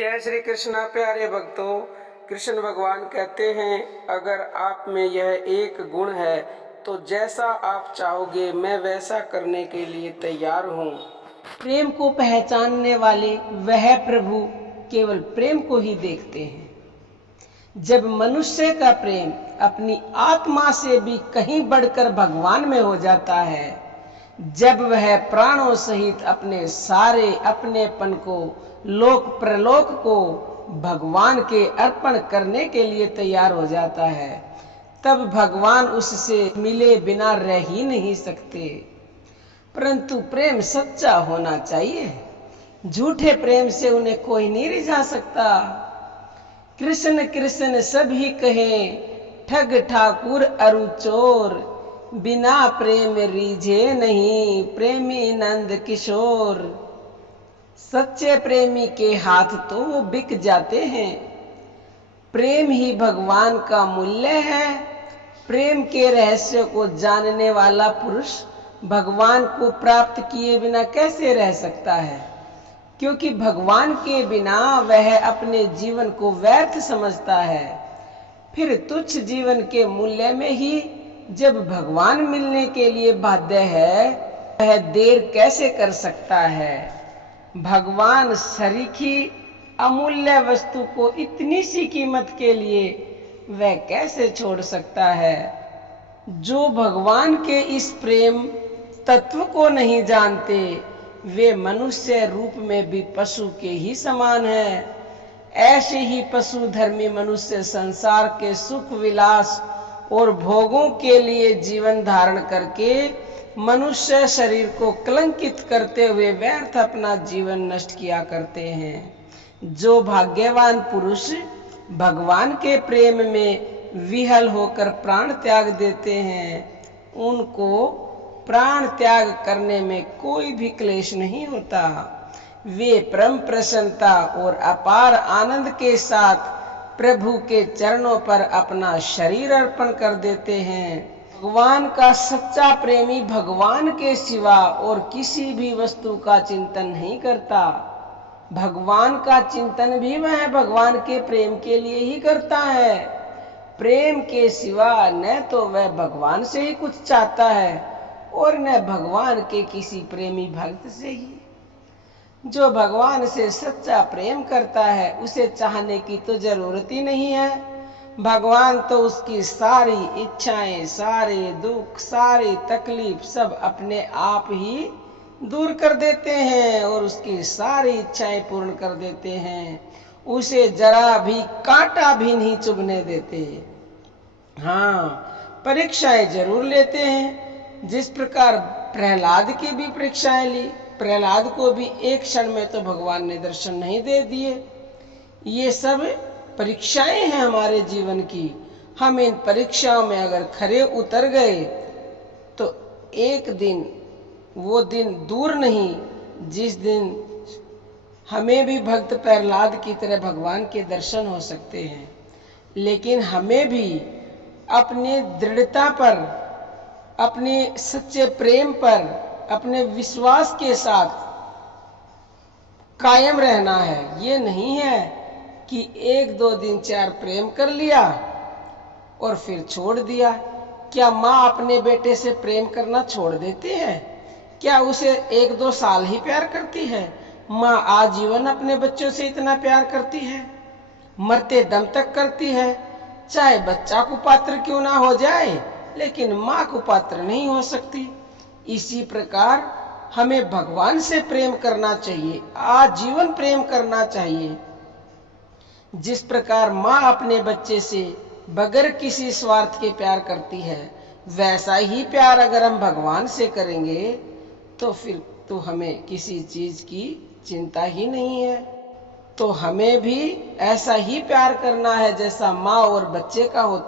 जय श्री कृष्णा। प्यारे भक्तों, कृष्ण भगवान कहते हैं, अगर आप में यह एक गुण है तो जैसा आप चाहोगे मैं वैसा करने के लिए तैयार हूँ। प्रेम को पहचानने वाले वह प्रभु केवल प्रेम को ही देखते हैं। जब मनुष्य का प्रेम अपनी आत्मा से भी कहीं बढ़कर भगवान में हो जाता है, जब वह प्राणों सहित अपने सारे अपनेपन को, लोक प्रलोक को भगवान के अर्पण करने के लिए तैयार हो जाता है, तब भगवान उससे मिले बिना रह ही नहीं सकते। परंतु प्रेम सच्चा होना चाहिए। झूठे प्रेम से उन्हें कोई नहीं रिझा सकता। कृष्ण कृष्ण सभी कहें, ठग ठाकुर अरु चोर, बिना प्रेम रीझे नहीं प्रेमी नंद किशोर। सच्चे प्रेमी के हाथ तो वो बिक जाते हैं। प्रेम ही भगवान का मूल्य है। प्रेम के रहस्य को जानने वाला पुरुष भगवान को प्राप्त किए बिना कैसे रह सकता है, क्योंकि भगवान के बिना वह अपने जीवन को व्यर्थ समझता है। फिर तुच्छ जीवन के मूल्य में ही जब भगवान मिलने के लिए बाध्य है, वह देर कैसे कर सकता है। भगवान सरीखी अमूल्य वस्तु को इतनी सी कीमत के लिए वह कैसे छोड़ सकता है। जो भगवान के इस प्रेम तत्व को नहीं जानते, वे मनुष्य रूप में भी पशु के ही समान है। ऐसे ही पशु धर्मी मनुष्य संसार के सुख विलास और भोगों के लिए जीवन धारण करके मनुष्य शरीर को कलंकित करते हुए व्यर्थ अपना जीवन नष्ट किया करते हैं। जो भाग्यवान पुरुष भगवान के प्रेम में विहल होकर प्राण त्याग देते हैं, उनको प्राण त्याग करने में कोई भी क्लेश नहीं होता। वे परम प्रसन्नता और अपार आनंद के साथ प्रभु के चरणों पर अपना शरीर अर्पण कर देते हैं। भगवान का सच्चा प्रेमी भगवान के सिवा और किसी भी वस्तु का चिंतन नहीं करता। भगवान का चिंतन भी वह भगवान के प्रेम के लिए ही करता है। प्रेम के सिवा न तो वह भगवान से ही कुछ चाहता है और न भगवान के किसी प्रेमी भक्त से ही। जो भगवान से सच्चा प्रेम करता है, उसे चाहने की तो जरूरत ही नहीं है। भगवान तो उसकी सारी इच्छाएं, सारे दुख, सारी तकलीफ सब अपने आप ही दूर कर देते हैं और उसकी सारी इच्छाएं पूर्ण कर देते हैं। उसे जरा भी कांटा भी नहीं चुभने देते। हाँ, परीक्षाएं जरूर लेते हैं। जिस प्रकार प्रहलाद की भी परीक्षाएं ली, प्रहलाद को भी एक क्षण में तो भगवान ने दर्शन नहीं दे दिए। ये सब परीक्षाएं हैं हमारे जीवन की। हम इन परीक्षाओं में अगर खरे उतर गए तो एक दिन, वो दिन दूर नहीं, जिस दिन हमें भी भक्त प्रहलाद की तरह भगवान के दर्शन हो सकते हैं। लेकिन हमें भी अपनी दृढ़ता पर, अपने सच्चे प्रेम पर, अपने विश्वास के साथ कायम रहना है। ये नहीं है कि एक दो दिन चार प्रेम कर लिया और फिर छोड़ दिया। क्या माँ अपने बेटे से प्रेम करना छोड़ देती है? क्या उसे एक दो साल ही प्यार करती है? माँ आजीवन अपने बच्चों से इतना प्यार करती है, मरते दम तक करती है। चाहे बच्चा कुपात्र क्यों ना हो जाए, लेकिन माँ कुपात्र नहीं हो सकती। इसी प्रकार हमें भगवान से प्रेम करना चाहिए, आजीवन प्रेम करना चाहिए। जिस प्रकार माँ अपने बच्चे से बगैर किसी स्वार्थ के प्यार करती है, वैसा ही प्यार अगर हम भगवान से करेंगे तो फिर तो हमें किसी चीज की चिंता ही नहीं है। तो हमें भी ऐसा ही प्यार करना है जैसा माँ और बच्चे का होता है।